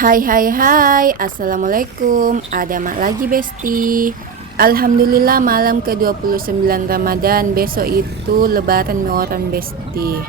Hai hai hai, Assalamualaikum. Ada mak lagi Besti. Alhamdulillah malam ke-29 Ramadan. Besok itu lebaran orang Besti.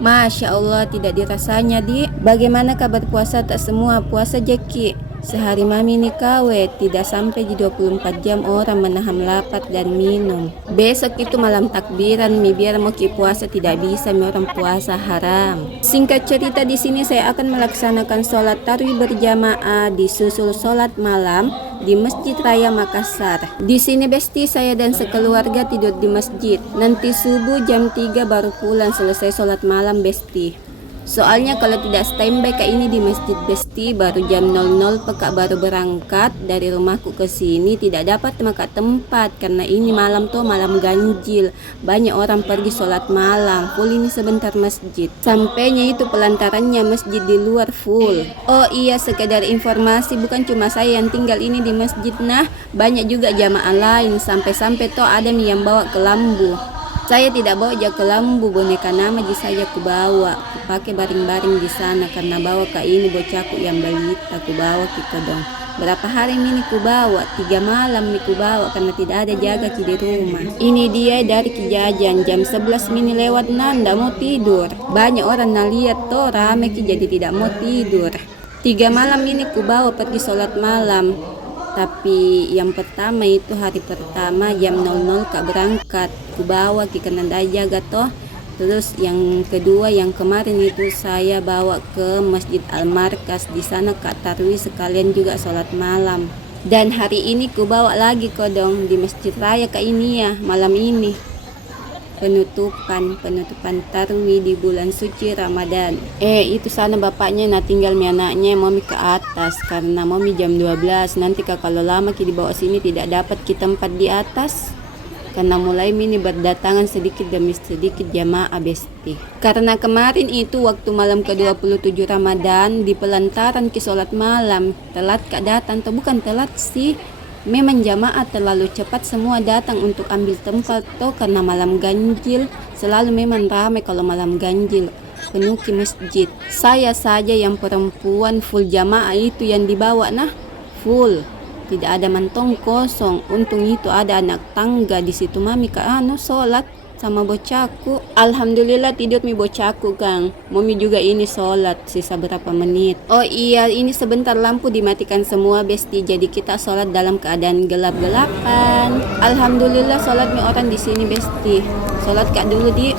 Masya Allah tidak dirasanya di. Bagaimana kabar puasa tak semua? Puasa Jeki. Sehari mami nih kawe, tidak sampai di 24 jam orang menahan lapar dan minum. Besok itu malam takbiran mi, biar mau puasa tidak bisa mi, orang puasa haram. Singkat cerita di sini saya akan melaksanakan sholat tarawih berjamaah disusul sholat malam di Masjid Raya Makassar. Di sini Besti saya dan sekeluarga tidur di masjid. Nanti subuh jam 3 baru pulang selesai sholat malam Besti. Soalnya kalau tidak standby kayak ini di masjid Besti baru jam 00 pekak baru berangkat dari rumahku ke sini, tidak dapat maka tempat karena ini malam tuh malam ganjil. Banyak orang pergi sholat malam, full ini sebentar masjid. Sampainya itu pelantarannya masjid di luar full. Oh iya, sekedar informasi, bukan cuma saya yang tinggal ini di masjid, nah banyak juga jamaah lain. Sampai-sampai tuh ada nih yang bawa kelambu. Saya tidak bawa ke lambu, boneka nama saja ku bawa. Ku pakai baring-baring di sana karena bawa ke ini bocahku yang balita, ku bawa kita dong. Berapa hari ini ku bawa? 3 malam nih ku bawa karena tidak ada jaga di rumah. Ini dia dari Kijajan jam 11 mini lewat nanda mau tidur. Banyak orang lihat tuh rame jadi tidak mau tidur. 3 malam ini ku bawa pergi sholat malam. Tapi yang pertama itu hari pertama jam 00 kak berangkat, ku bawa ke Kananda jaga toh. Terus yang kedua yang kemarin itu saya bawa ke Masjid Al-Markas, di sana kak tarawih sekalian juga sholat malam. Dan hari ini ku bawa lagi kodong di Masjid Raya kak ini ya malam ini. Penutupan tarawih di bulan suci Ramadan. Itu sana bapaknya nah tinggal mi anaknya mami ke atas karena mami jam 12 nanti kalau lama ki dibawa sini tidak dapat ki tempat di atas karena mulai mini berdatangan sedikit demi sedikit jamaah Besti. Karena kemarin itu waktu malam ke-27 Ramadan di pelantaran ki sholat malam telat kak datang atau bukan telat sih, memang jamaah terlalu cepat semua datang untuk ambil tempat toh karena malam ganjil selalu memang ramai kalau malam ganjil penuh ke masjid. Saya saja yang perempuan full jamaah itu yang dibawa nah full, tidak ada mantong kosong. Untung itu ada anak tangga di situ mami sholat sama bocahku. Alhamdulillah tidur mi bocahku Kang. Mami juga ini sholat sisa berapa menit. Oh iya, ini sebentar lampu dimatikan semua Besti, jadi kita sholat dalam keadaan gelap-gelapan. Alhamdulillah sholat mi orang di sini Besti. Sholat kak dulu di.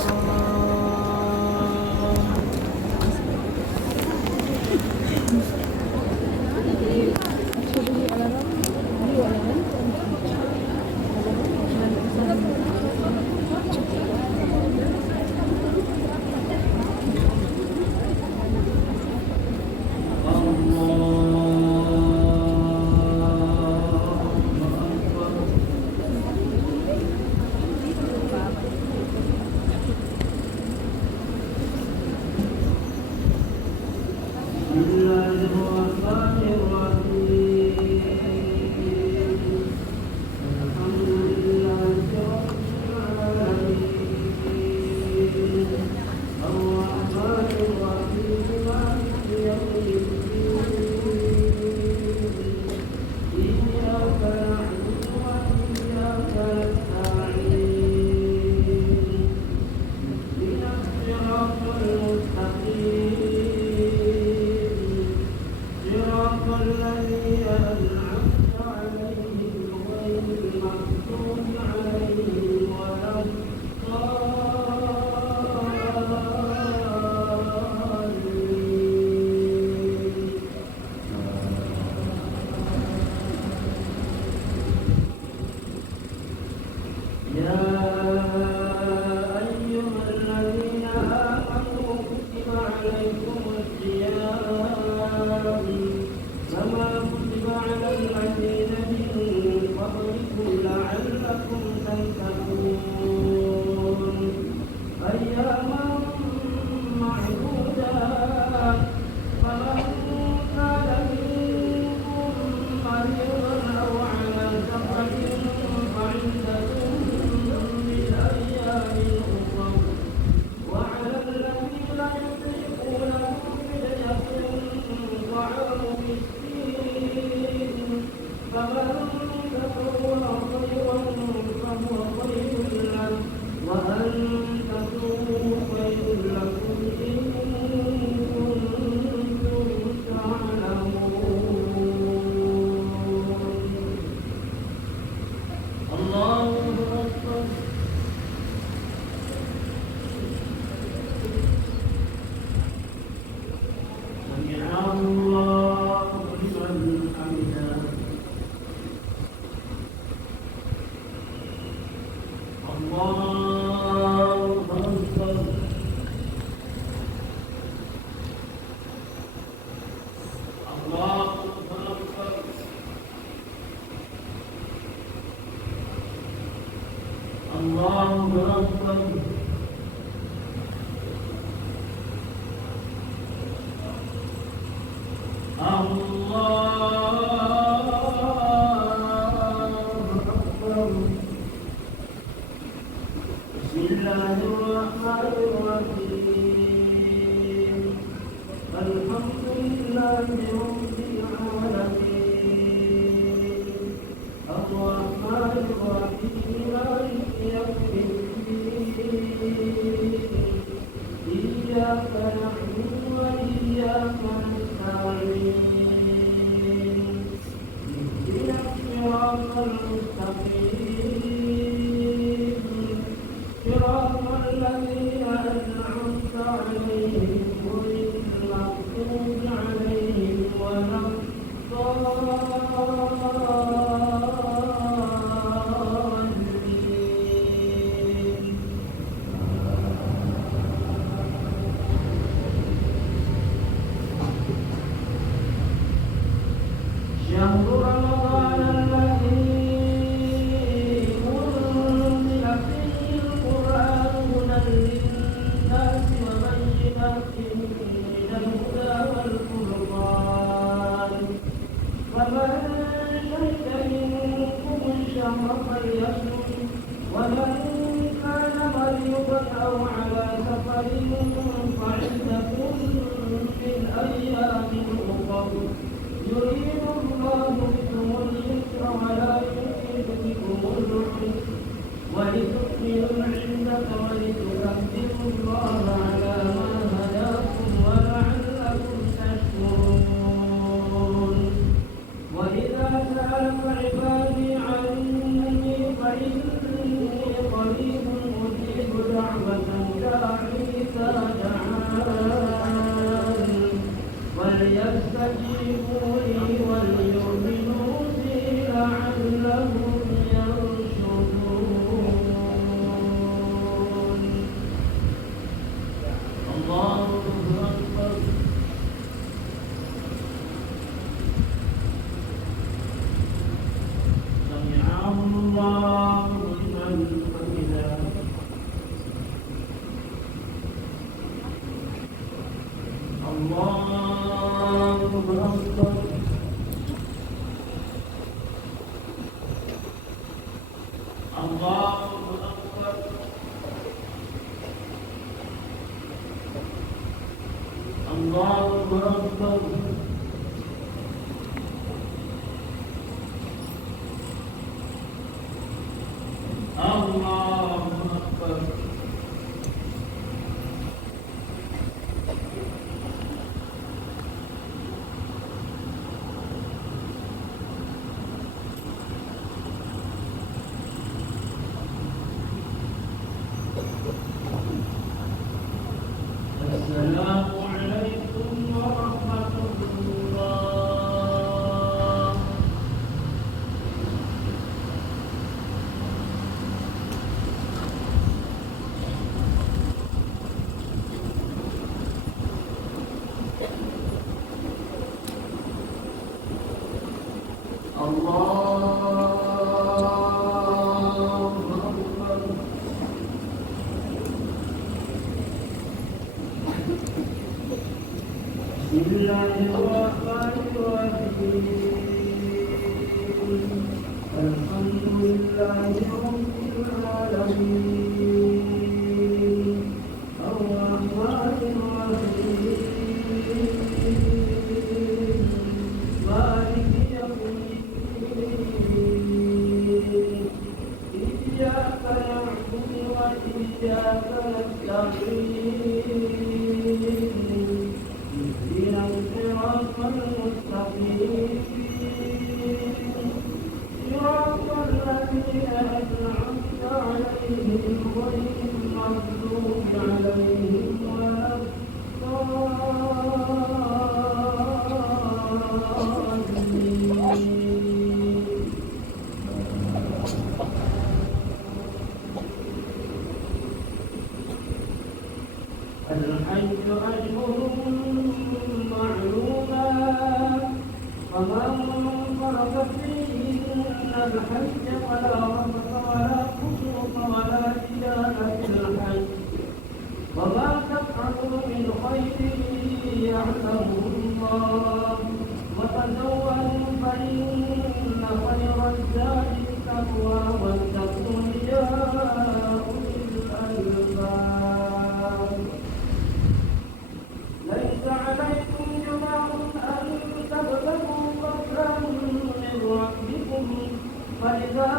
فإذا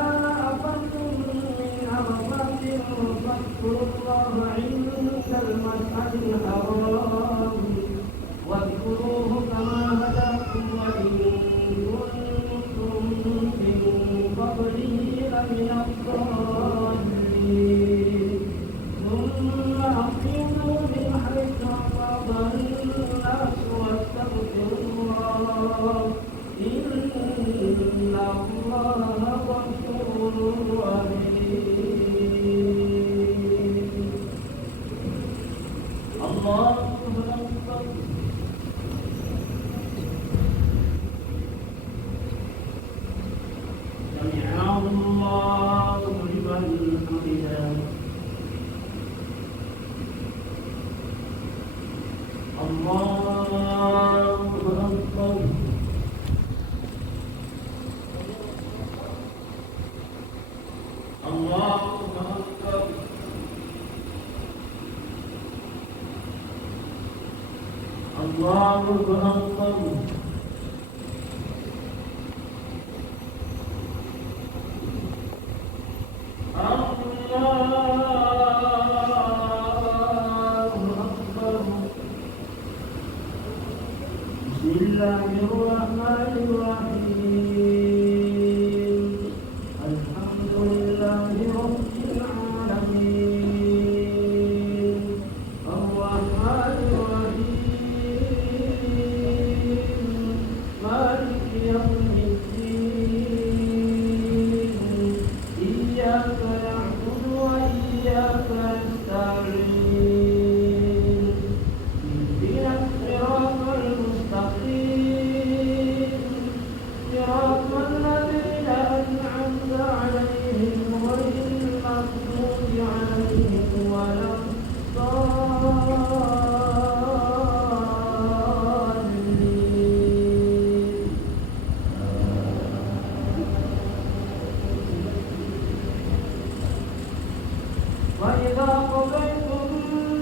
أفضتم من عرفات فاذكروا الله عند المشعر الحرام واذكروه كما هداكم وإن كنتم من قبله لمن الضالين ثم أفيضوا من حيث أفاض الناس واستغفروا الله إن الله غفور رحيم. الله أكبر. سمع الله لمن حمده. الله أكبر. الله أكبر. الله أكبر. بسم الله الرحمن الرحيم. الحمد لله رب العالمين الرحمن الرحيم مالك يوم الدين إياك نعبد وإياك نستعين اهدنا الصراط المستقيم صراط الذين أنعمت عليهم غير المغضوب عليهم ولا الضالين. وإذا قضيتم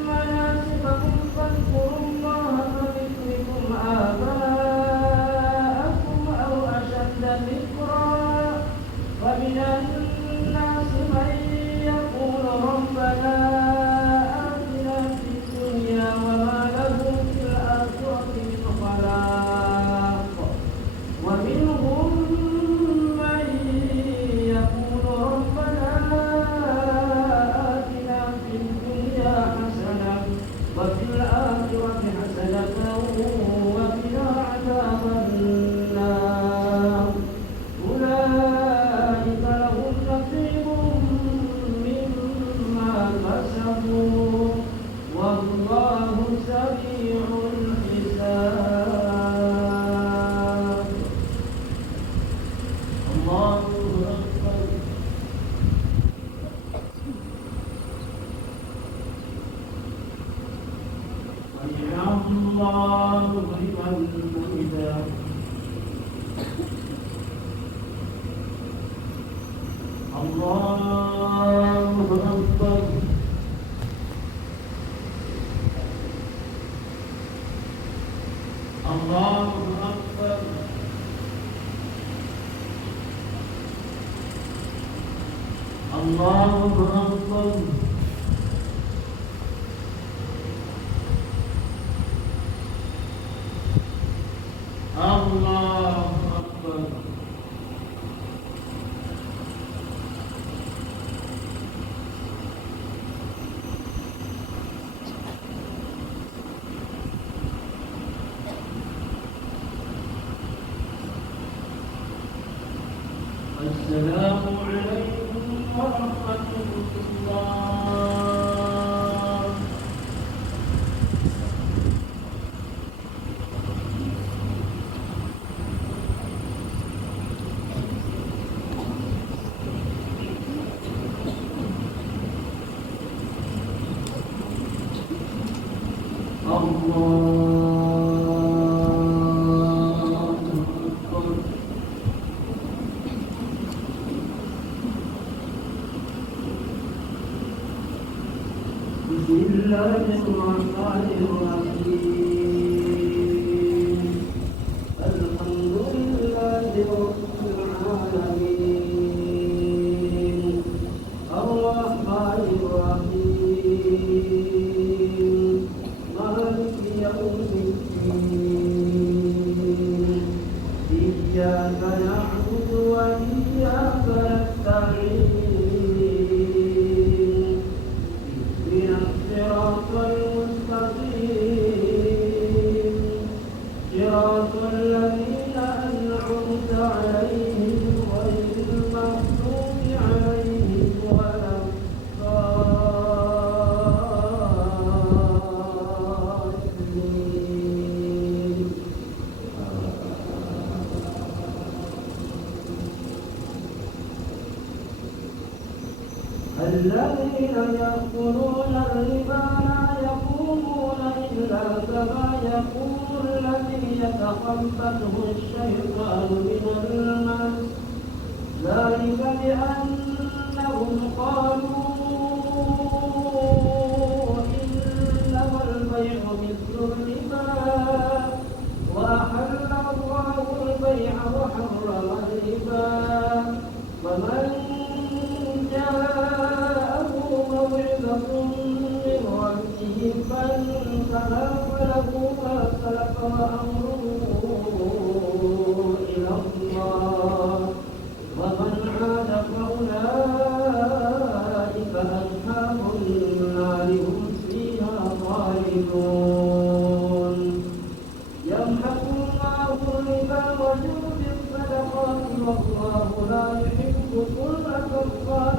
مناسككم فاذكروا الله كذكركم آباءكم أو أشد ذكرا ومن الناس من يقول ربنا آتنا في الدنيا وما له في الآخرة من خلاق ومنهم من يقول ربنا آتنا في الدنيا حسنة وفي الآخرة حسنة وقنا عذاب النار أولئك لهم نصيب مما كسبوا والله سريع الحساب. الله أكبر. سمع الله لمن حمده. الله أكبر. الله أكبر. الله أكبر. الله أكبر. السلام عليكم ورحمة الله. بسم الله الرحمن الرحيم الحمد لله رب العالمين الذين يأكلون الربا لا يقومون إلا كما يقوم الذي يتخبطه الشيطان من المس ذلك بأنهم قالوا إنما البيع مثل الربا وأحل الله البيع وحرم الربا ومن جاءه موعظة من ربه فانتهى فله ما سلف وأمره إلى الله ومن عاد فأولئك أصحاب النار هم فيها خالدون يمحق الله الربا ويربي الصدقات والله لا يحب كل كفار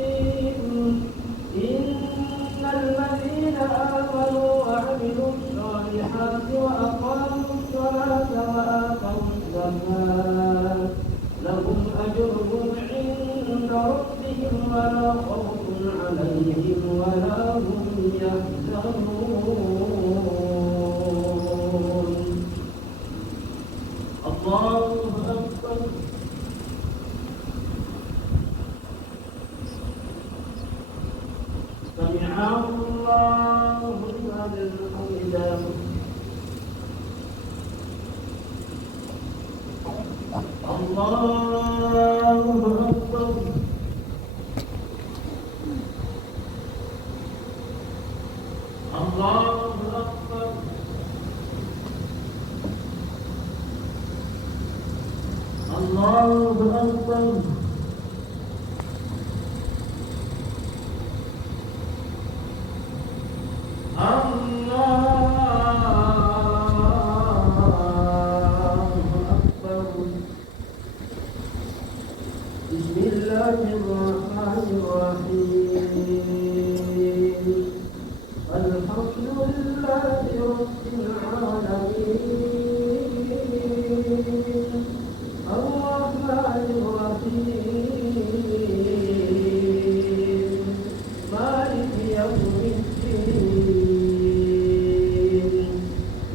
أثيم إن الذين آمنوا وعملوا الصالحات وأقاموا الصلاة وآتوا الزكاة لهم أجرهم عند ربهم ولا خوف عليهم ولا هم يحزنون الله أكبر سمع الله لمن حمده الله أكبر الله أكبر الله أكبر بسم الله الرحمن الرحيم الحمد لله رب العالمين الرحمن الرحيم مالك يوم الدين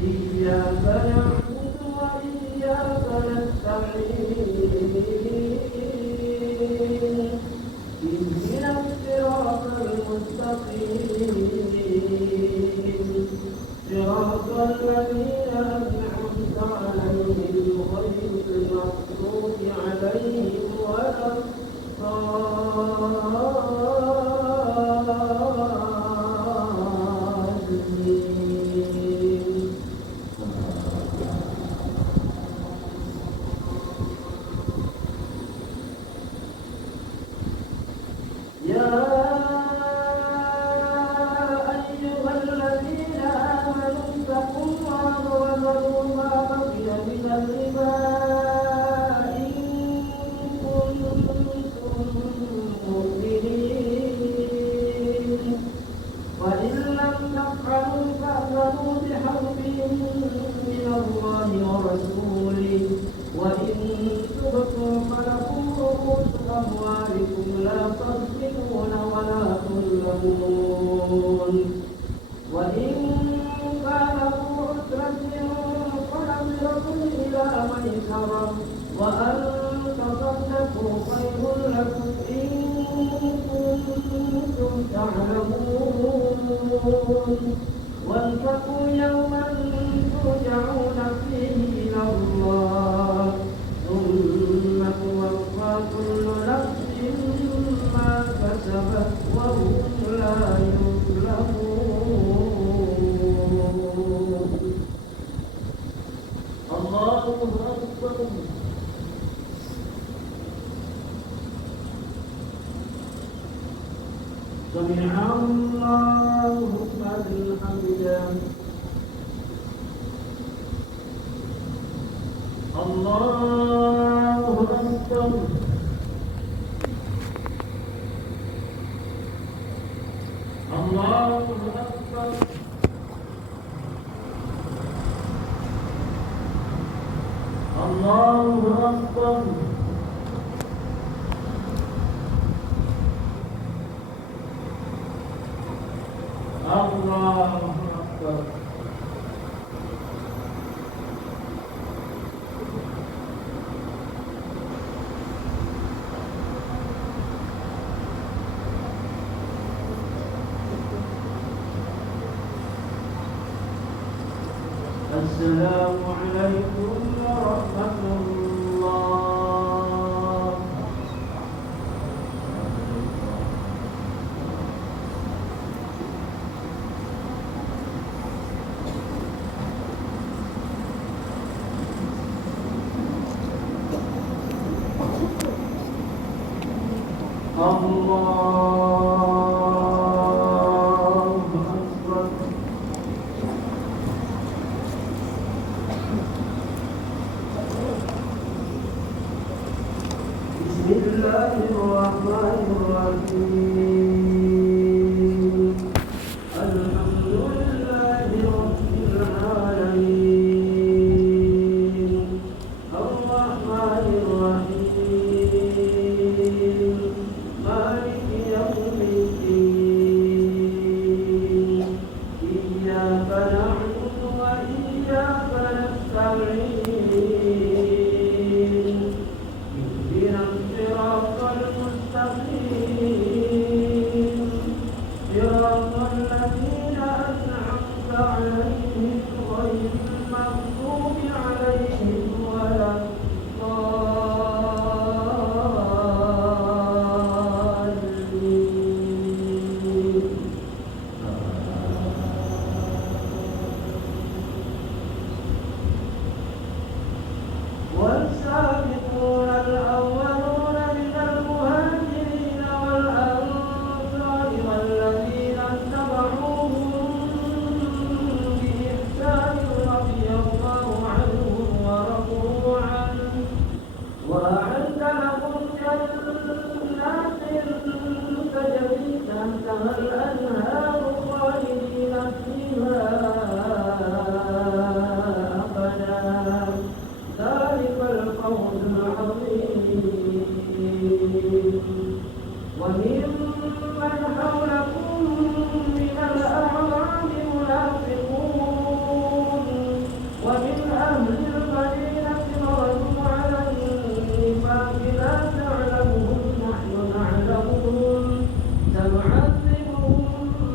إياك نعبد وإياك نستعين اهدنا الصراط المستقيم صراط الذين أنعمت عليهم غير المغضوب عليهم ولا الضالين يا أيها الذين آمنوا اتقوا الله وذروا ما بقي من الربا إن كنتم مؤمنين وإن لم تفعلوا فأذنوا بحرب من الله ورسوله وإن تبتم فلكم رؤوس أموالكم لا تظلمون ولا تظلمون وإن كان ذو عسرة فنظرة إلى ميسرة وأن تصدقوا خير لكم إن كنتم تعلمون واتقوا يوما ترجعون فيه إلى الله ثم توفى كل نفس ما كسبت وهم لا يظلمون الله أكبر سمع الله لمن حمده الله أكبر الله أكبر الله أكبر السلام عليكم ورحمة الله. الله أكبر. بسم الله الرحمن الرحيم. الحمد لله رب العالمين الرحمن الرحيم مالك يوم الدين إياك نعبد وإياك نستعين اهدنا الصراط المستقيم صراط الذين أنعمت عليهم غير المغضوب عليهم ولا الضالين. والسابقون الأولون من المهاجرين والأنصار والذين اتبعوهم بإحسان رضي الله عنهم ورضوا عنه وأعد لهم جنات تجري تحتها الأنهار خالدين فيها أبدا ذلك الفوز العظيم. وممن حولكم من الأعراب منافقون ومن أهل المدينة مردوا على النفاق لا تعلمهم نحن نعلمهم سنعذبهم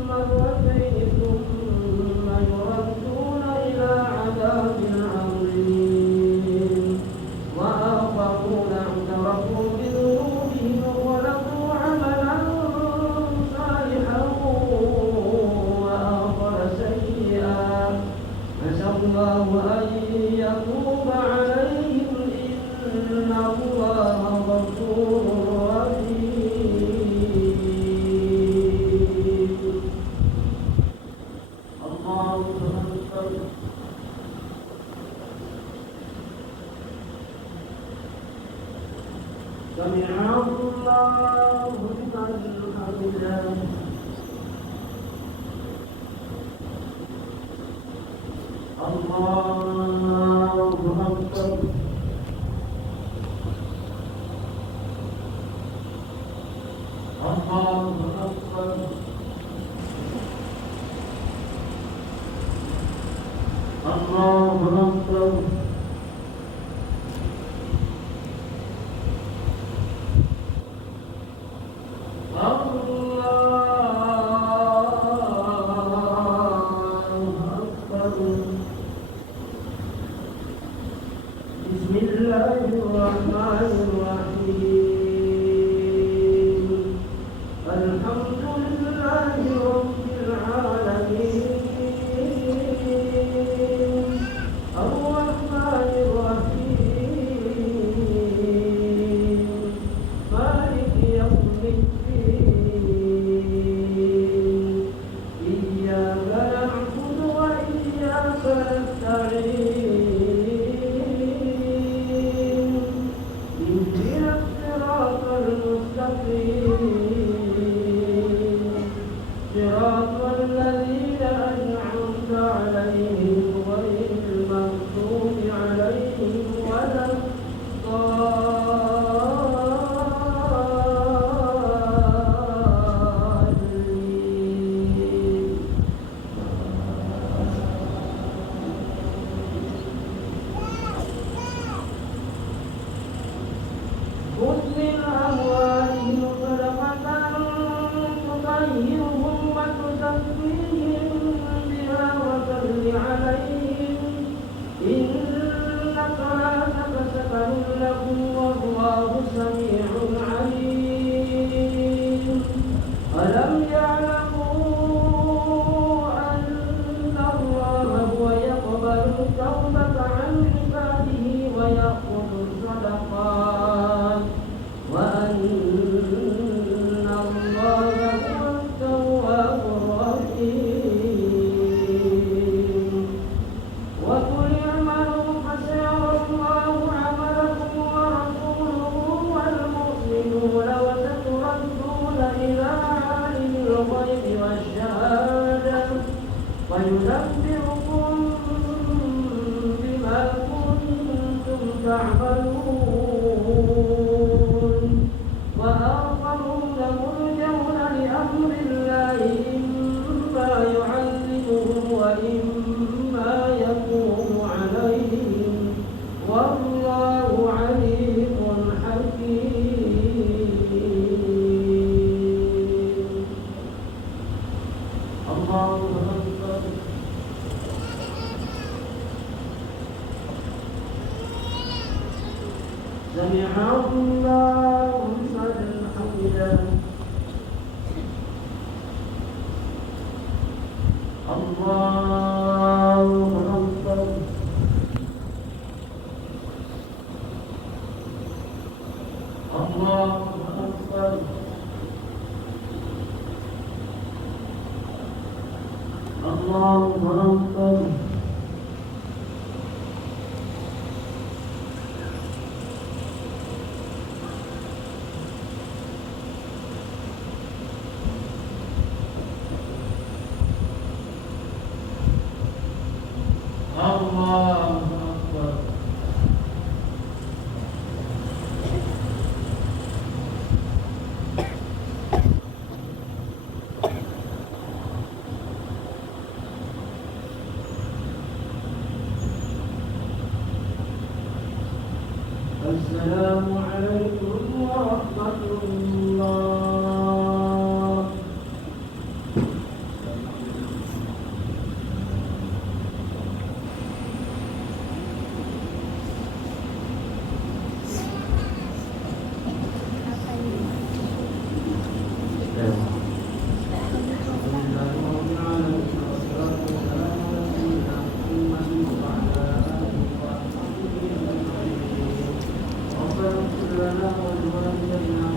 مرتين ثم يردون إلى عذاب عظيم. وآخرون اعترفوا بذنوبهم خلقوا عملا صالحا وآخر سيئا عسى الله أن يتوب عليهم إن الله غفور رحيم. الله أكبر. سمع الله لمن حمده. الله أكبر. الله أكبر. الله أكبر. بسم الله الرحمن الرحيم الحمد لله رب العالمين الرحمن الرحيم مالك يوم الدين إياك نعبد وإياك نستعين اهدنا الصراط المستقيم صراط الذين أنعمت عليهم غير المغضوب عليهم ولا الضالين. خذ من أموالهم صدقة تطهرهم وتزكيهم بها وصل عليهم والله سميع عليم ألم يعلموا أن الله هو يقبل التوبة عن عباده ويأخذ الصدقات وأن الله هو التواب الرحيم وقل اعملوا فسيرى الله عملكم ورسوله والمؤمنون وستردون إلى عالم الغيب والشهادة وينبئكم بما كنتم تعملون وآخرون مرجون لأمر الله إما يعذبهم وإما يتوب عليهم والله عليم حكيم الله أكبر سمع الله لمن حمده الله أكبر الله أكبر الله أكبر الله أكبر السلام عليكم ورحمة الله ربنا اغفر لنا ولوالدينا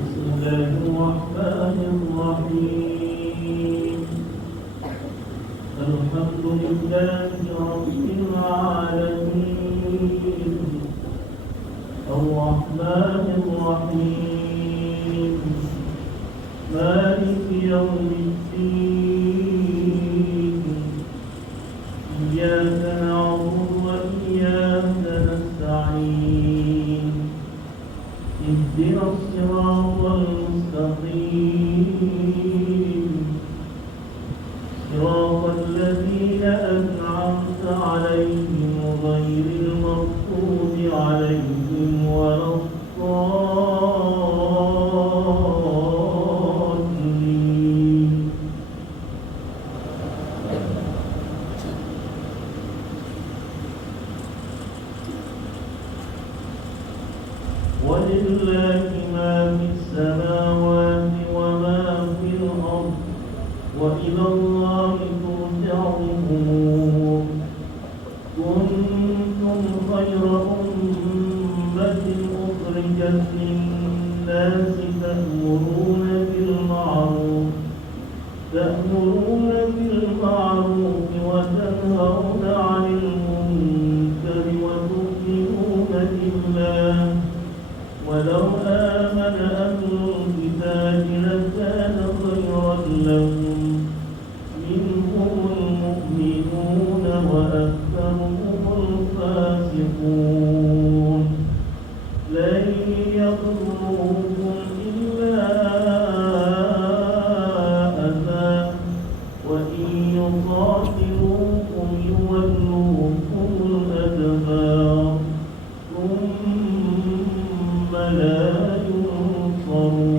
بسم الله الرحمن الرحيم الحمد لله رب العالمين الرحمن الرحيم مالك يوم الدين إياك نعبد وإياك نستعين اهدنا الصراط المستقيم صراط الذين أنعمت عليهم غير المغضوب عليهم ولا الضالين ولله ما في السماوات وما في الأرض وإلى الله ترجع الأمور كنتم خير أمة أخرجت للناس تأمرون بالمعروف وتنهون عن المنكر وتؤمنون بالله ولو آمن أهل الكتاب لكان خيرا لهم منهم المؤمنون وأكثرهم الفاسقون لن يضروكم إلا أذى وإن يقاتلوكم يولوكم الأدبار ثم لا ينصرون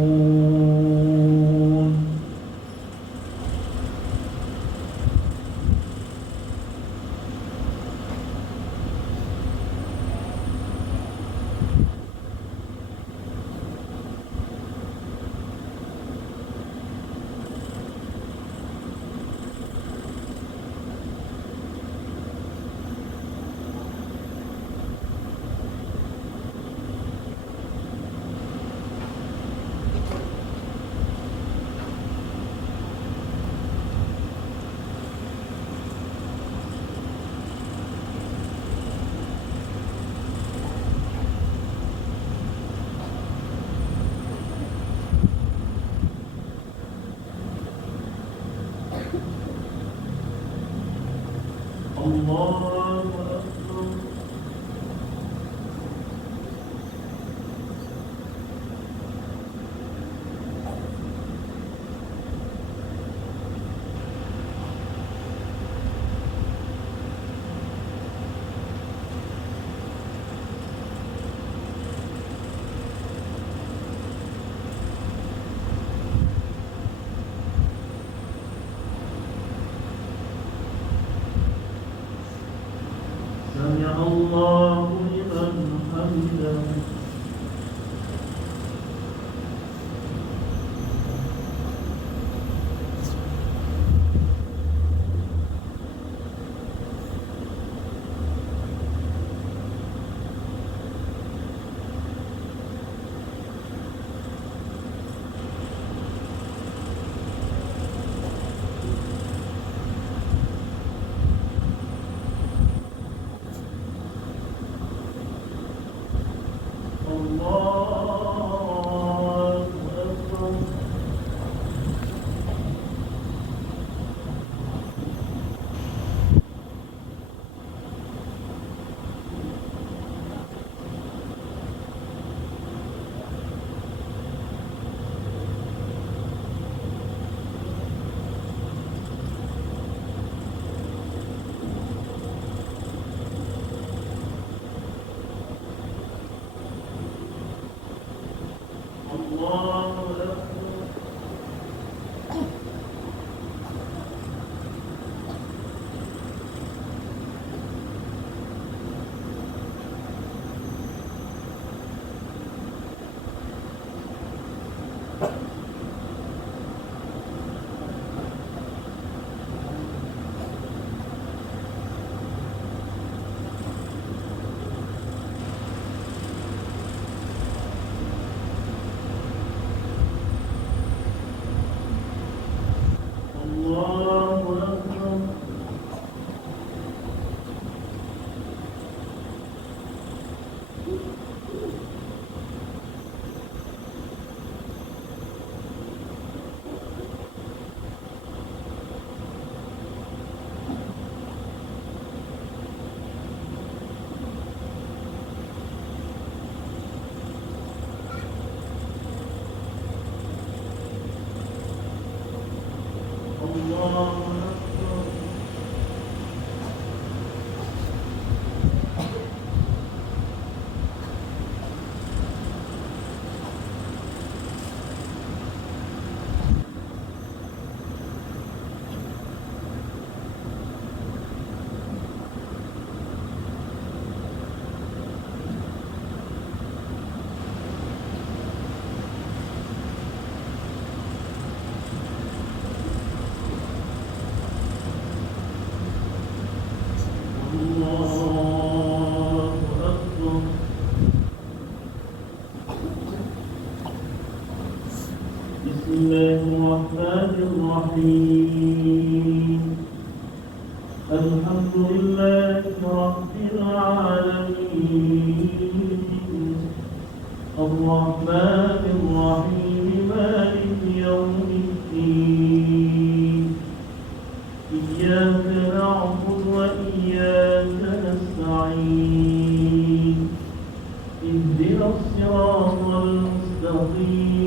الله أكبر سمع الله لمن حمده الله أكبر الله أكبر الرحيم الحمد لله رب العالمين الرحمن الرحيم مالك يوم الدين إياك نعبد وإياك نستعين اهدنا الصراط المستقيم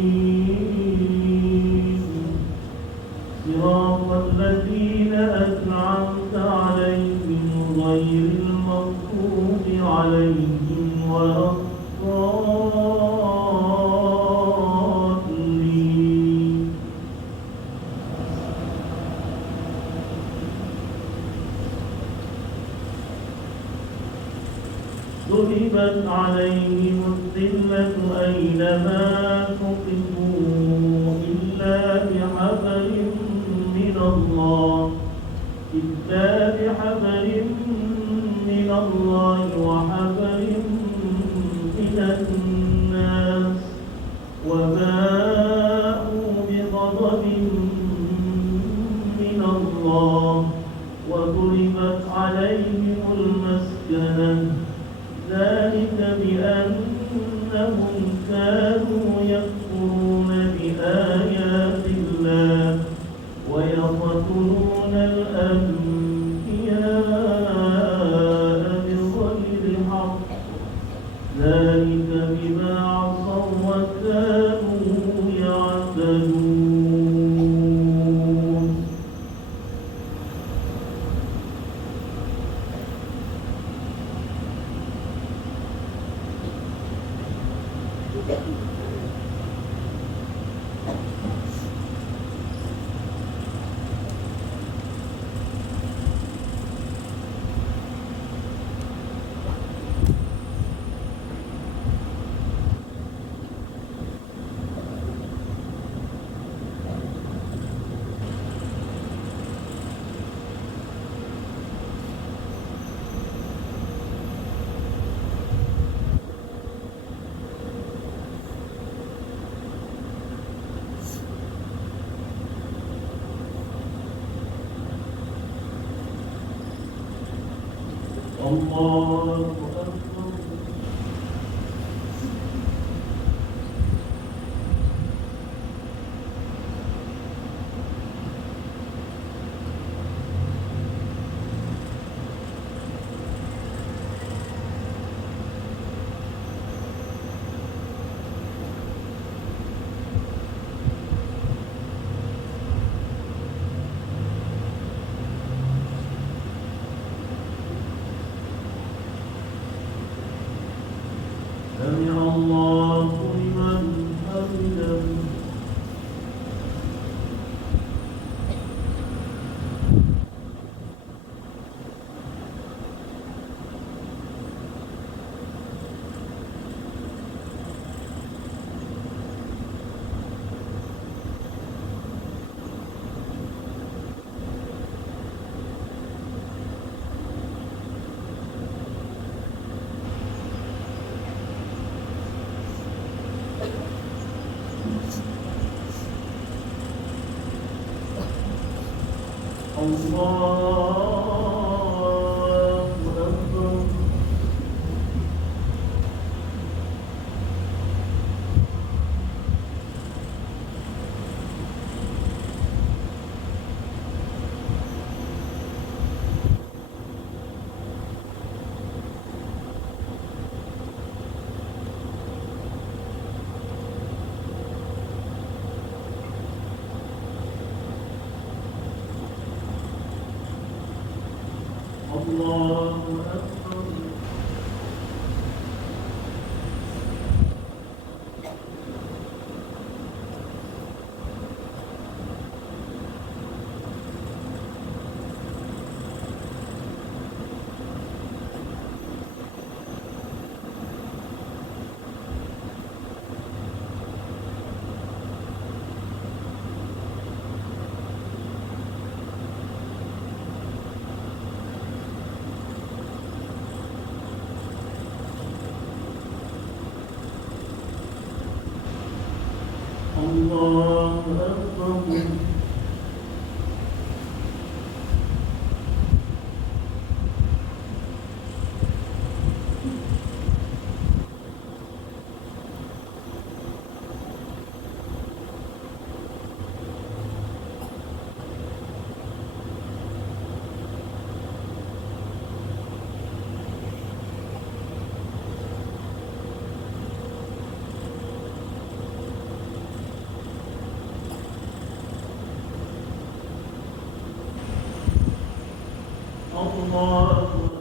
صراط الذين أنعمت عليهم غير المغضوب عليهم ولا الضالين ضربت عليهم الذلة أينما ثقفوا إلا بحبل من الله وحبل من الناس وباءوا بغضب من الله وضربت عليهم المسكنة ذلك بأنهم كانوا يكفرون بآيات الله ويقتلون الأنبياء بغير حق ذلك بما عصوا وكانوا يعتدون الله أكبر سمع الله لمن حمده الله أكبر الله أكبر الله أكبر الله أكبر.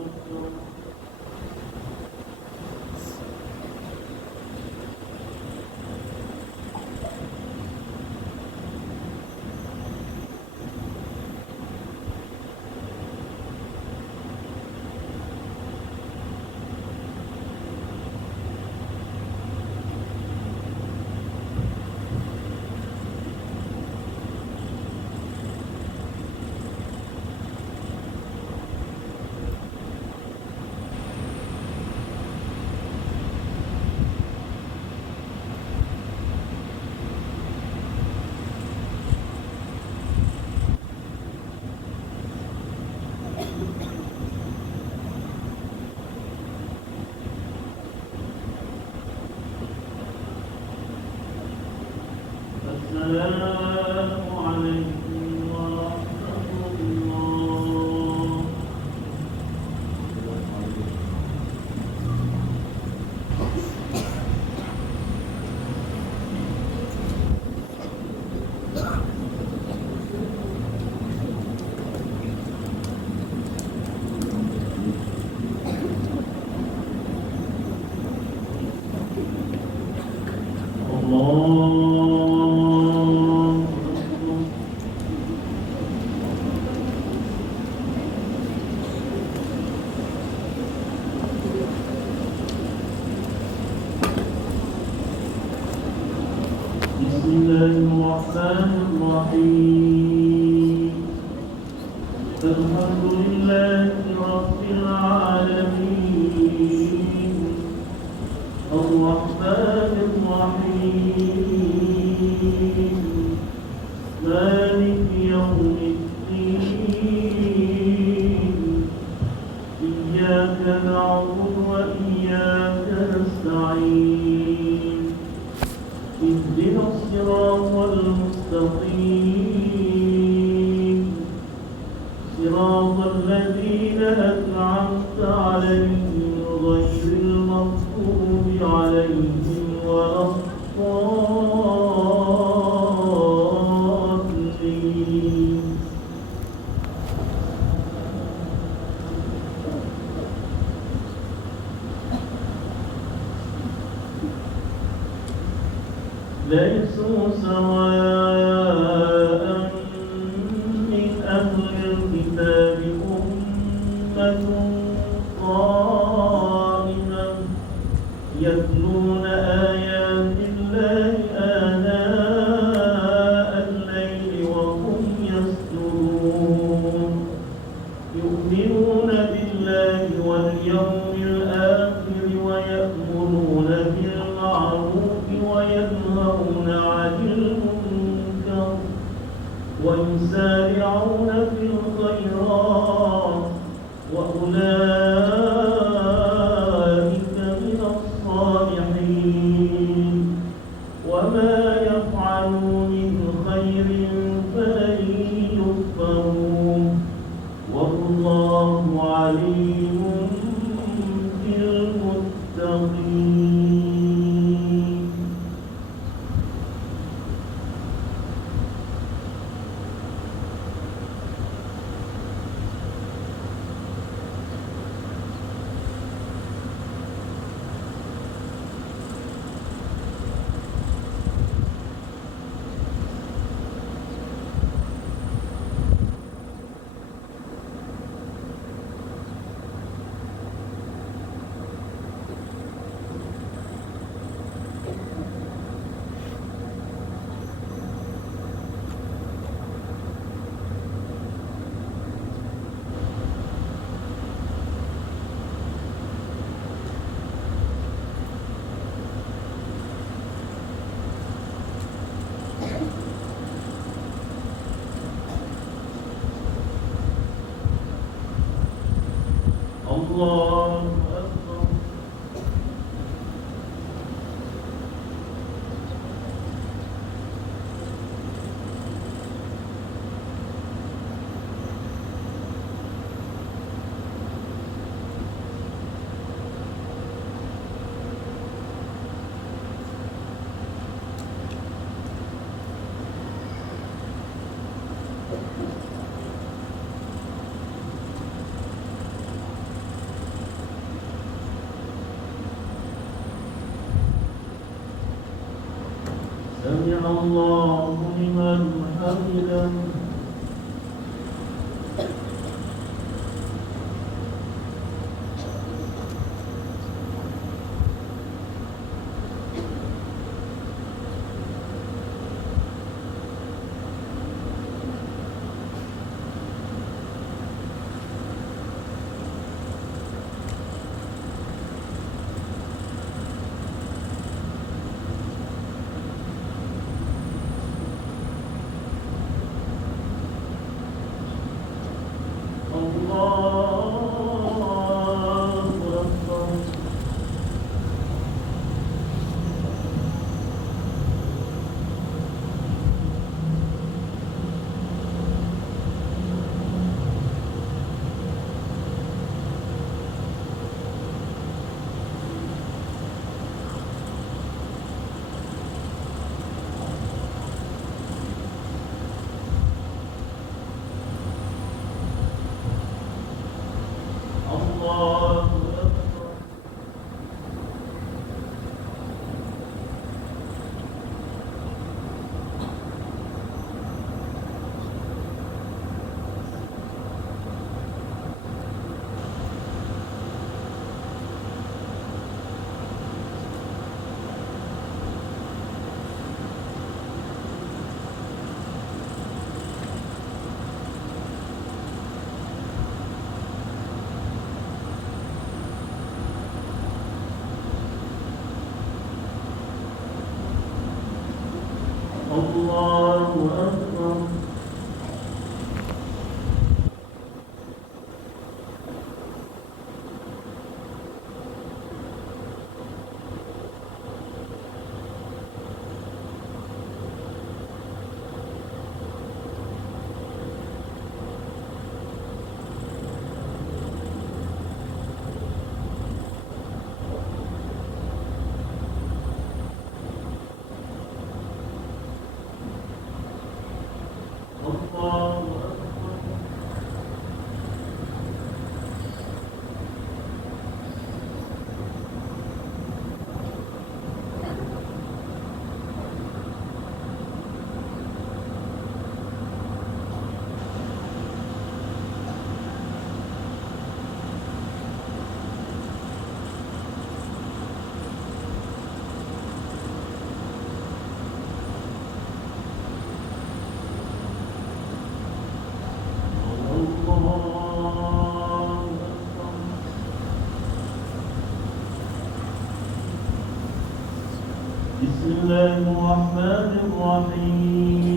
السلام عليكم ورحمة الله. الله أكبر. بسم الله الرحمن الرحيم. الحمد لله رب العالمين الرحمن الرحيم مالك يوم الدين إياك نعبد وإياك نستعين اهدنا الصراط المستقيم صراط الذين أنعمت عليهم غير المغضوب عليهم ولا الضالين. ليسوا سواء من أهل الكتاب أمة قائمة يتلون آيات الله آناء الليل وهم يسجدون يؤمنون بالله واليوم الآخر ويأمرون بالمعروف وينهون عن المنكر ويسارعون في الخيرات وأولئك من الصالحين وما يفعلوا من خير فلن يكفروا والله عليم بالمتقين. الله لمن حمده. الله أكبر. بسم الله الرحمن الرحيم.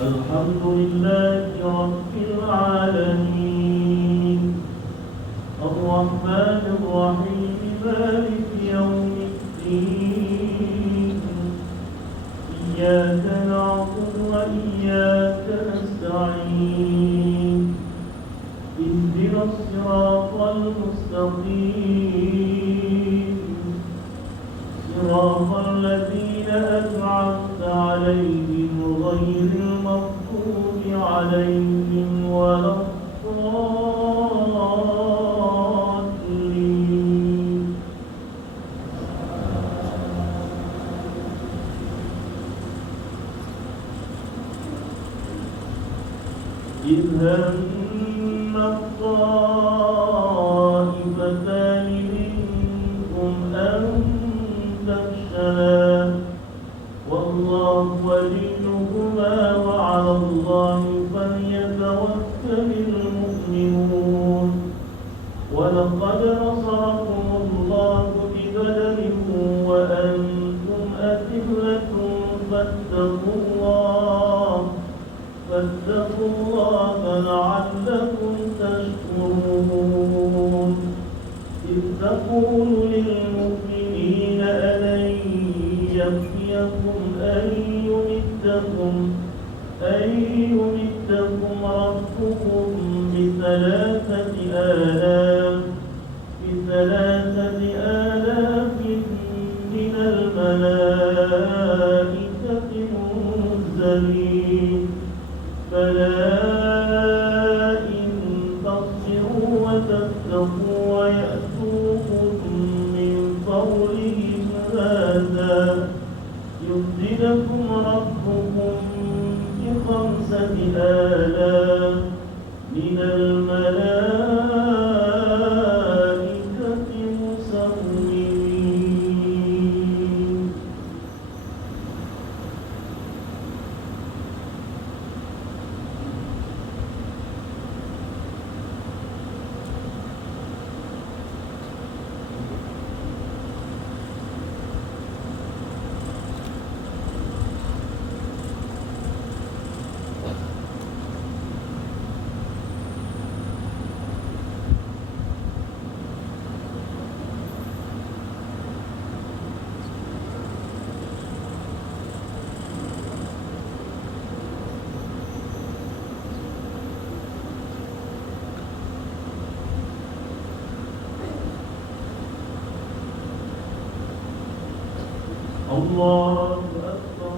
الحمد لله رب العالمين، الرحمن الرحيم، مالك يوم الدين. إياك نعبد وإياك نستعين. اهدنا الصراط المستقيم، صراط الذين أنعمت عليهم غير المغضوب عليهم ولا الضالين. إذ هم الطائفتان منكم أن تفشلا والله وليهما وعلى الله فليتوكل المؤمنون. ولقد نصركم الله ببدر وأنتم أذلة فاتقوا الله لعلكم تشكرون. إذ تقول للمؤمنين ألن يكفيكم أن يمدكم ربكم بثلاثة آلاف من الملائكة منزلين. بلى إن تصبروا وتتقوا ويأتوكم من فورهم هذا يمددكم ربكم بخمسة آلاف من الملائكة مسومين. الله أكبر.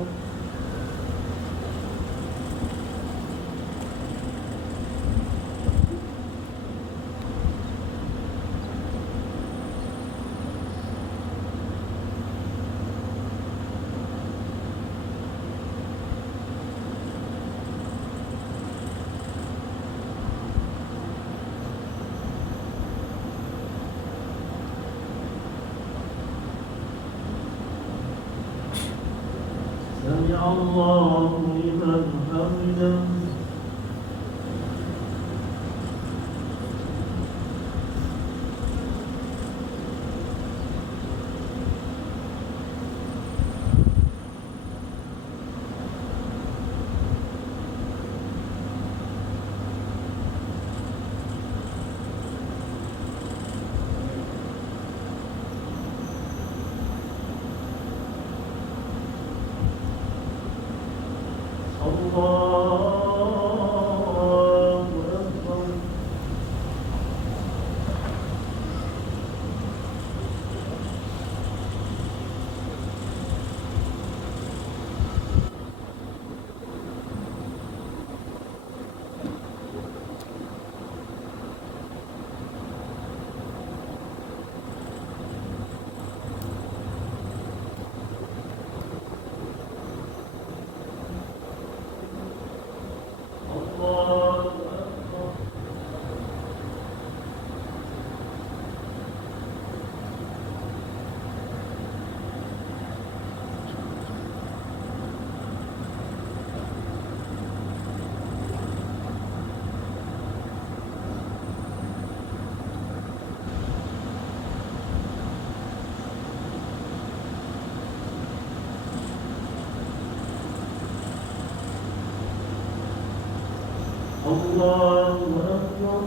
سمع الله لمن حمده. الله أكبر. الله أكبر. الله أكبر.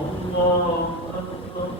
الله أكبر.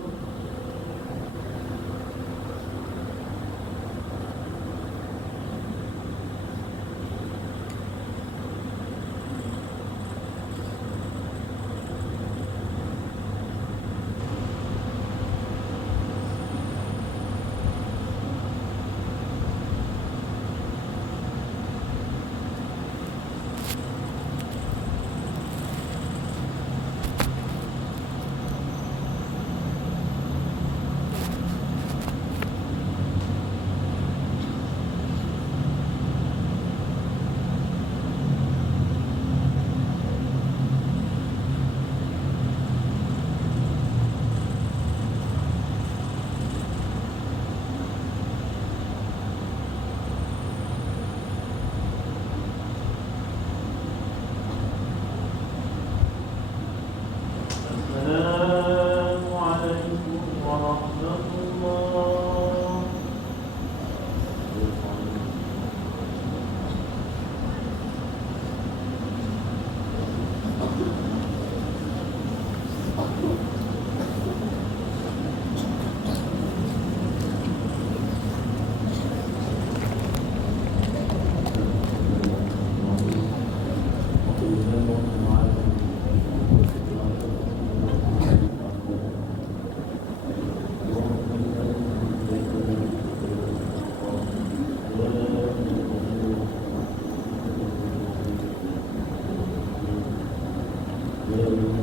الله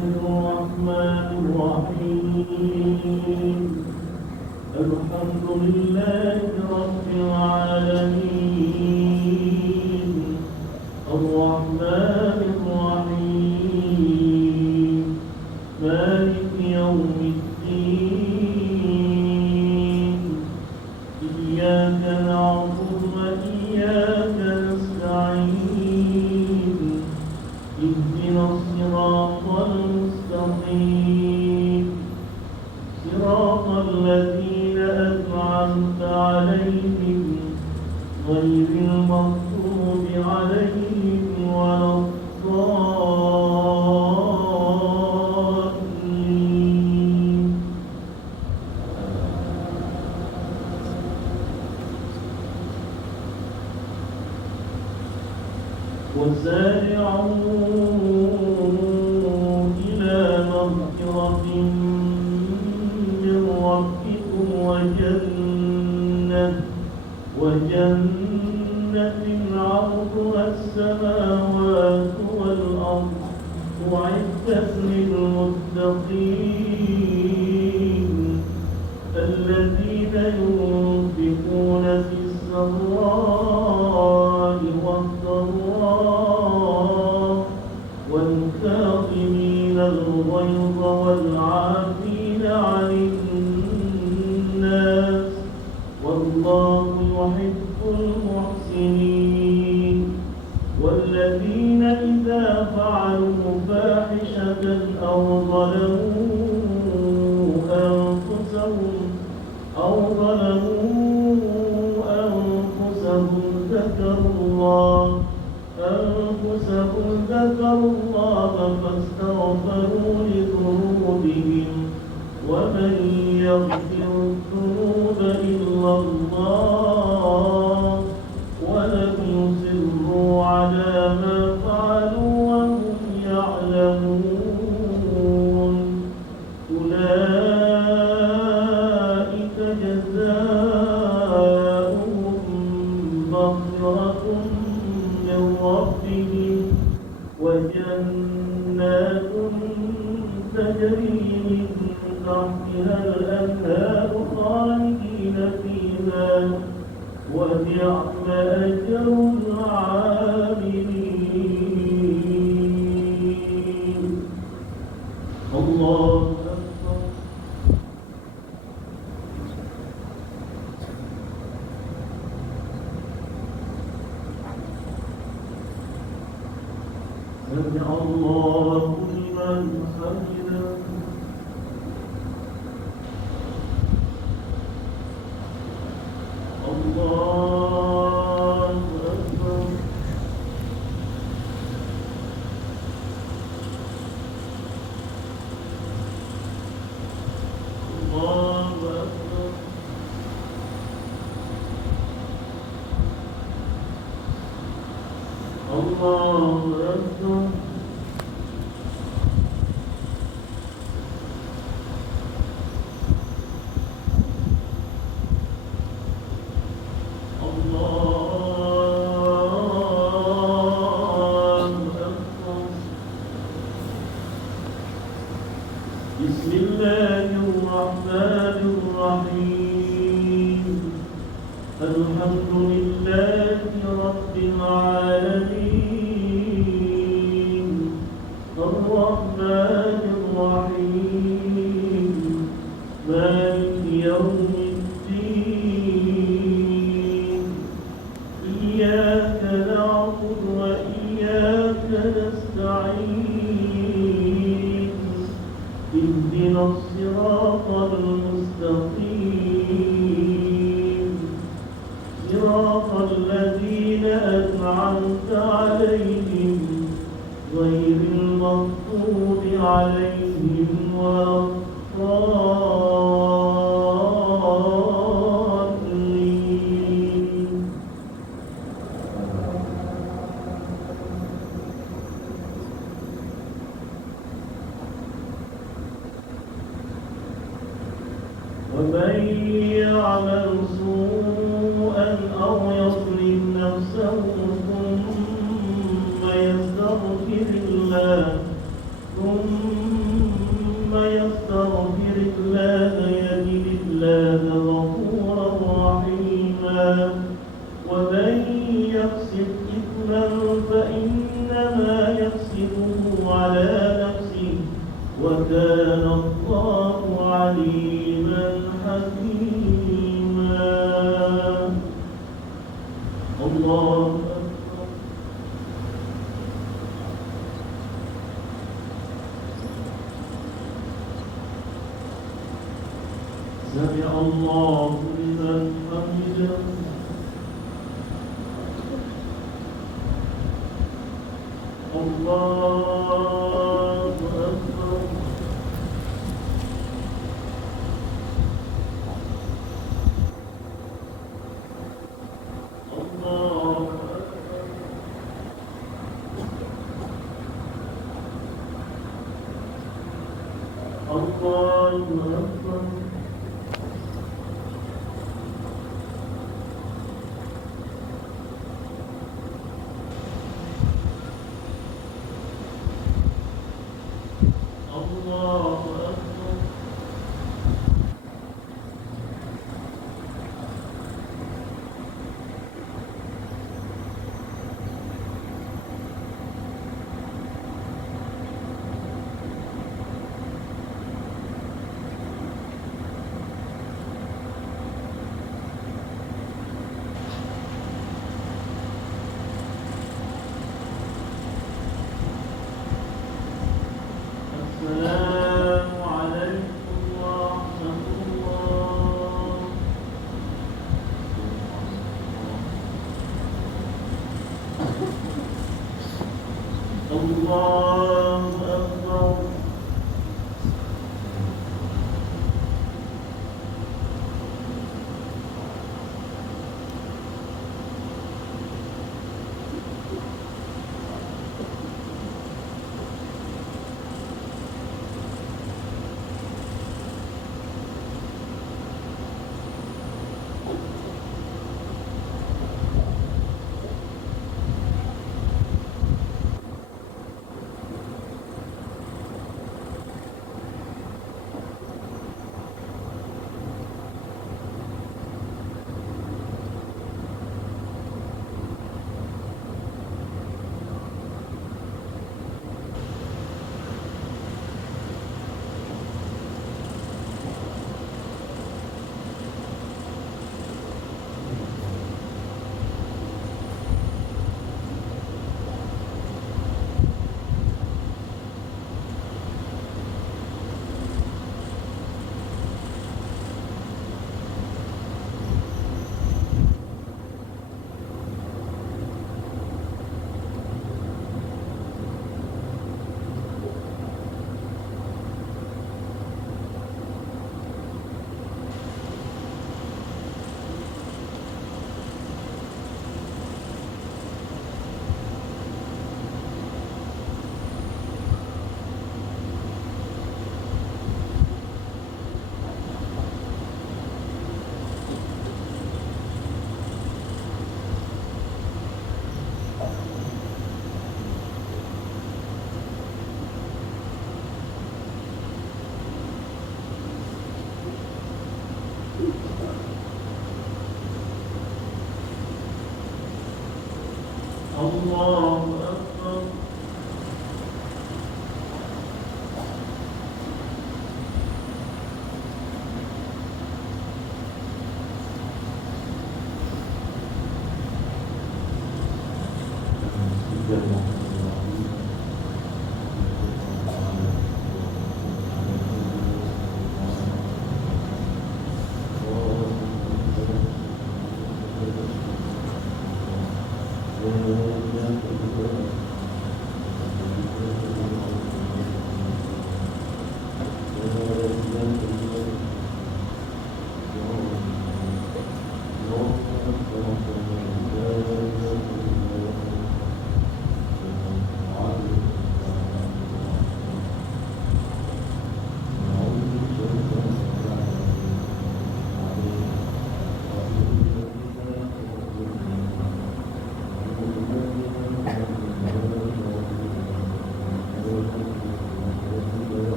الرحمن الرحيم الحمد لله رب العالمين الرحمن الرحيم مالك يوم الدين إياك نعبد وإياك نستعين اهدنا الصراط المستقيم صراط الذين أنعمت عليهم غير المغضوب عليهم ولا الضالين وسارعوا إلى مغفرة من ربكم وجنة عرضها السماوات والأرض أعدت للمتقين الذين ينفقون في السراء والضراء والكاظمين الغيظ والعافين عن الناس والله يحب المحسنين والذين إذا فعلوا فاحشة أو ظلموا أنفسهم ذكروا الله فاستغفروا لذنوبهم ومن يغفر الذنوب إلا الله ولم يصروا على ما فعلوا وهم يعلمون وجنات تجري من تحتها الأنهار خالدين فيها ونعم أجر العاملين. الله أكبر. سمع الله لمن حمده. الله أكبر. الله أكبر. الله أكبر. الله أكبر. بسم الله الرحمن الرحيم. الحمد لله رب العالمين الرحمن الرحيم مالك يوم الدين إياك نعبد وإياك نستعين اهدنا الصراط المستقيم صراط الذين أنعمت عليهم غير المغضوب عليهم ولا الضالين. ومن يعمل سوءا أو يظلم نفسه ثم يستغفر الله يجد الله غفورا رحيما. ومن يكسب إثما فإنما يكسبه على نفسه وكان الله عليما حكيما. الله أكبر. سمع الله لمن حمده. الله أكبر. الله أكبر. الله أكبر. الله أكبر. السلام عليكم ورحمة الله. الله أكبر. الله أكبر.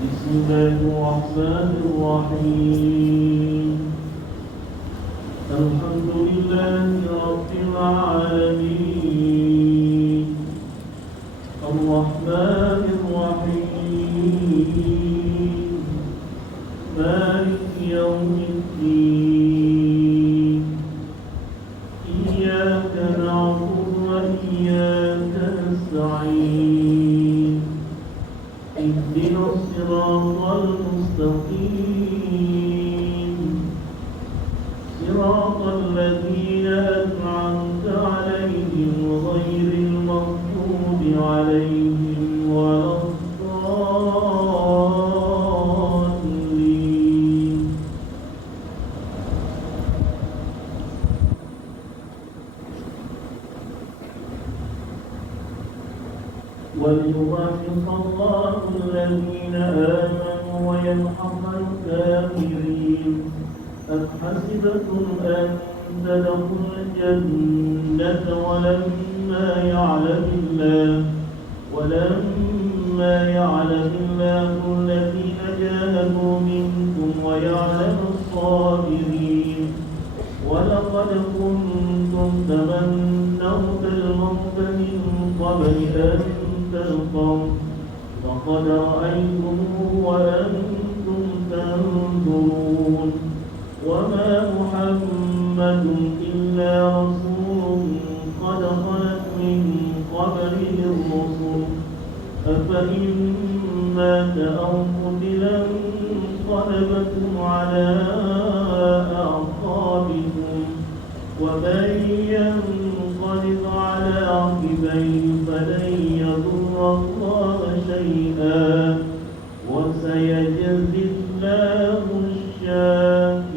بسم الله الرحمن الرحيم. الحمد لله رب العالمين الرحمن الرحيم مالك يوم الدين إياك نعبد وإياك نستعين اهدنا الصراط المستقيم صراط الذين أنعمت عليهم غير المغضوب عليهم ولا الضالين. وليضحك الله الذين آمنوا ويمحق الكافرين. أم حسبتم أن تدخلوا الجنة ولما يعلم الله الذين جاهدوا منكم ويعلم الصابرين. ولقد كنتم تمنون الموت من قبل أن تلقوا وقد رأيتموه وأنتم تنظرون. وما محمد إلا رسول قد خلت من قبله الرسل أفإن مات أو قتل انقلبتم ينقلبكم على أعقابكم ومن ينقلب على عقبيه فلن يضر الله شيئا وسيجزي الله الشاكرين.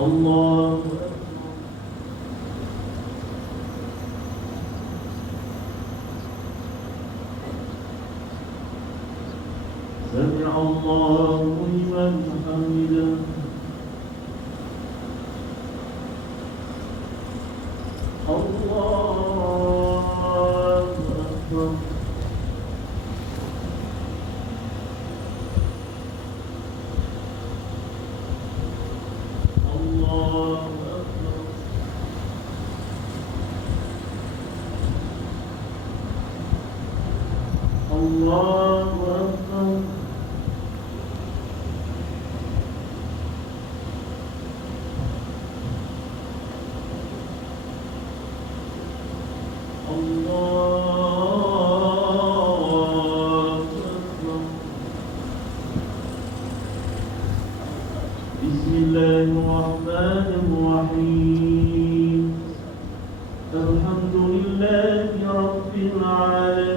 الله سمع الله لمن حمده. الله أكبر. الله أكبر. الله أكبر. الله أكبر. بسم الله الرحمن الرحيم. الحمد لله رب العالمين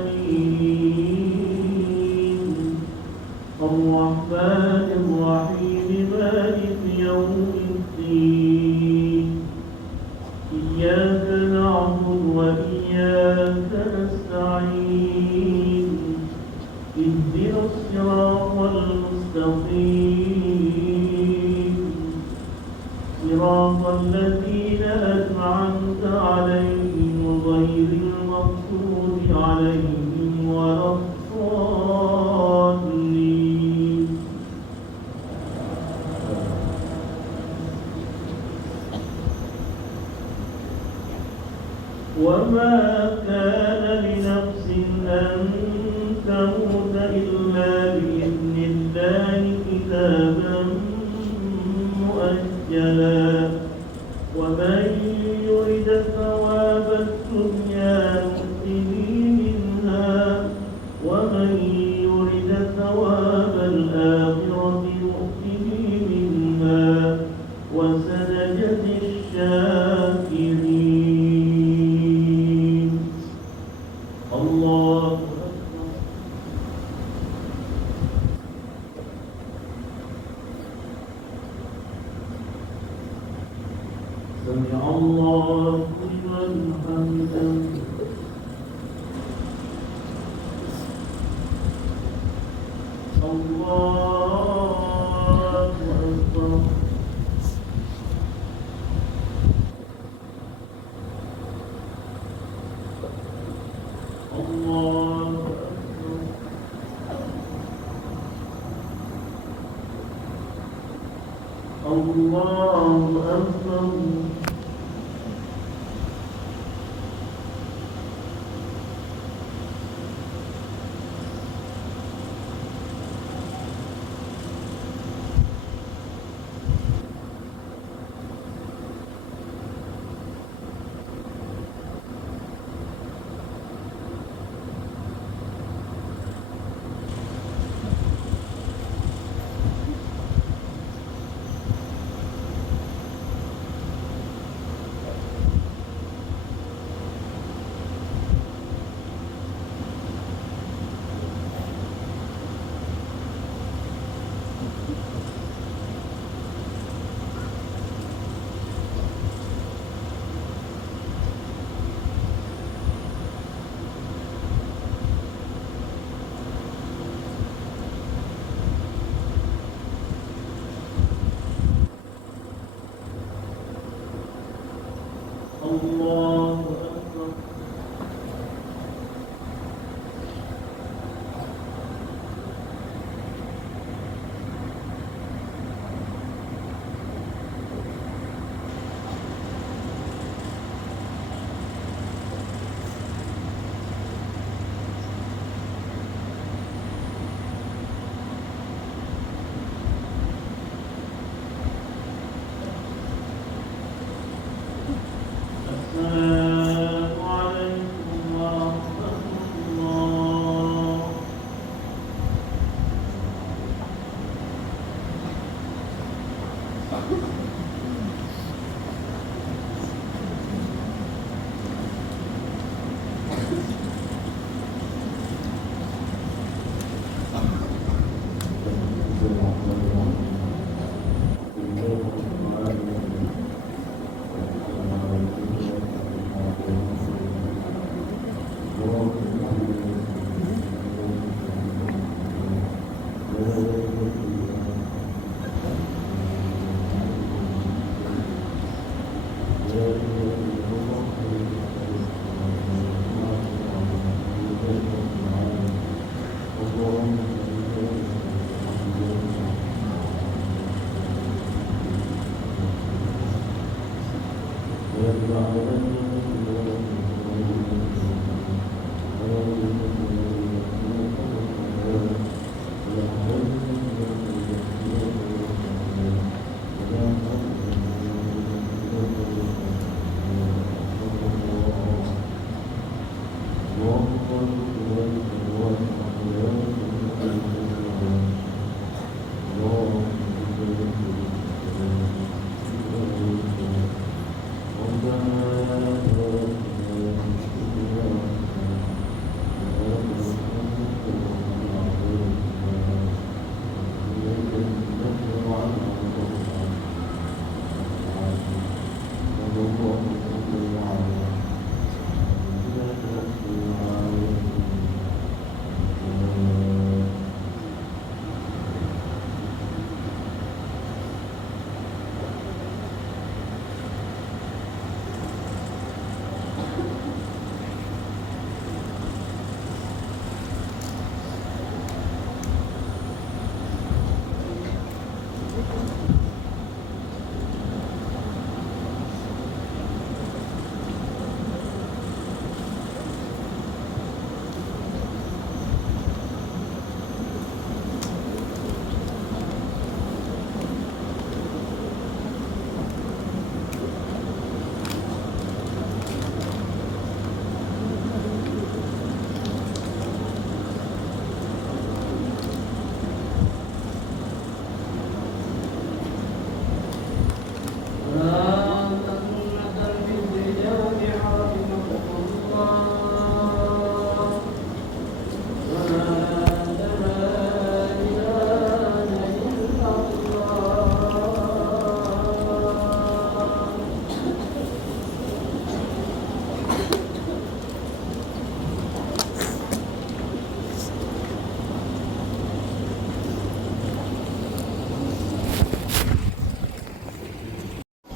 الرحمن الرحيم مالك يوم الدين إياك نعبد وإياك نستعين اهدنا الصراط المستقيم صراط الذين أنعمت عليهم غير المغضوب عليهم ولا الضالين. وما كان لنفس أن تموت إلا بإذن الله كتابا مؤجلا ومن يرد ثواب الدنيا نؤته منها ومن يرد ثواب الآخرة نؤته منها وسنجزي الشاكرين. الله أكبر. سمع الله لمن حمده. الله أكبر. الله أكبر. الله أكبر. الله أكبر. السلام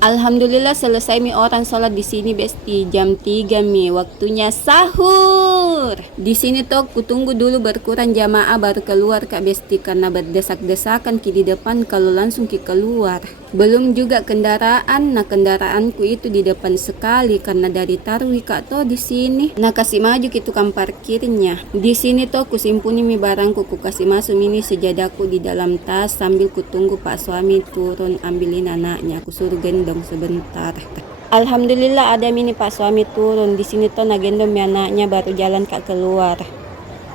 Alhamdulillah selesai mi orang sholat di sini Besti. Jam 3 mi waktunya sahur. Di sini tuh kutunggu dulu berkurang jamaah baru keluar Kak Besti karena berdesak-desakan ki di depan kalau langsung ki keluar. Belum juga kendaraan. Nah kendaraanku itu di depan sekali karena dari Tarwi Kak tuh di sini. Nah kasih maju ki tukang parkirnya. Di sini tuh kusimpuni mi barangku, ku kasih masuk ini sejadaku di dalam tas sambil kutunggu Pak suami turun ambilin anaknya. Aku suruh gendong sebentar. Alhamdulillah ada mini Pak suami turun. Di sini tuh nagendong anaknya baru jalan Kak keluar.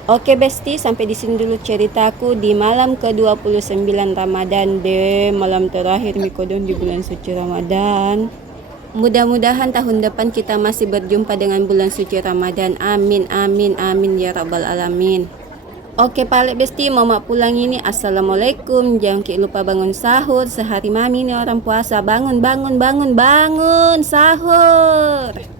Oke Besti, sampai di sini dulu ceritaku di malam ke-29 Ramadan deh. Malam terakhir Mikodon di bulan suci Ramadan. Mudah-mudahan tahun depan kita masih berjumpa dengan bulan suci Ramadan. Amin, amin, amin ya rabbal alamin. Oke Pak Besti, mama pulang ini. Assalamualaikum. Jangan lupa bangun sahur. Sehari mami ini orang puasa. Bangun, bangun, bangun, bangun. Sahur.